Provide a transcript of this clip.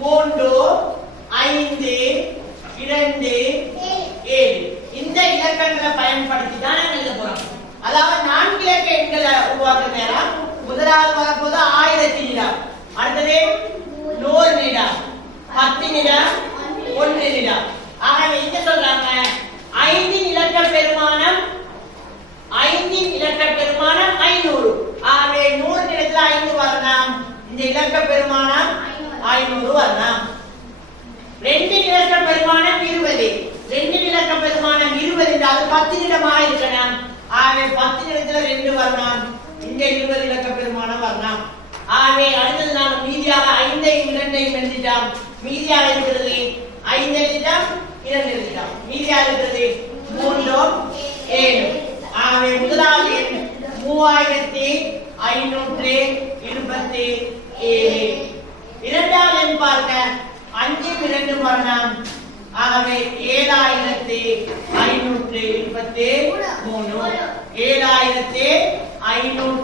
3 5 2 7 இந்த இலக்கங்களை பயன்படுத்தி தான் நாங்க எழுத போறோம். அதாவது 4 இலக்க எண்களை உருவாக்குற நேரம் முதலாவது வரப்போது 1000 நிலம், அடுத்தது 100 நிலம், 10 நிலம், 1 நிலம். ஆகவே இங்க சொல்றாங்க 5 இலக்க பெருமானம் 5 இலக்க பெருமானம் 500. ஆகவே 100 நிலத்துல 5 வரணும். இந்த இலக்க பெருமானம் 500 வரணும். 2 இலக்க பெருமானம் 20. 2 இலக்க பெருமானம் 20 என்றால் 10 நிலமாக இருக்கணும். ஆகவே 10 நிலத்துல 2 வரணும். இங்க 20 இலக்க பெருமானம் வரணும். ஆகவே அடுத்தது நாம் மீதியாக 5 2 எழுதிட்டோம். மீதியாக இருக்கிறது 5 எழுதிட்டோம், 2 எழுதிட்டோம். மீதியாக இருக்கிறது 3 7. ஆகவே முதலாவது எண் 3527. இரண்டாவது எண் பாருங்க 5 2 வரணும். ஆகவே 7523. 7523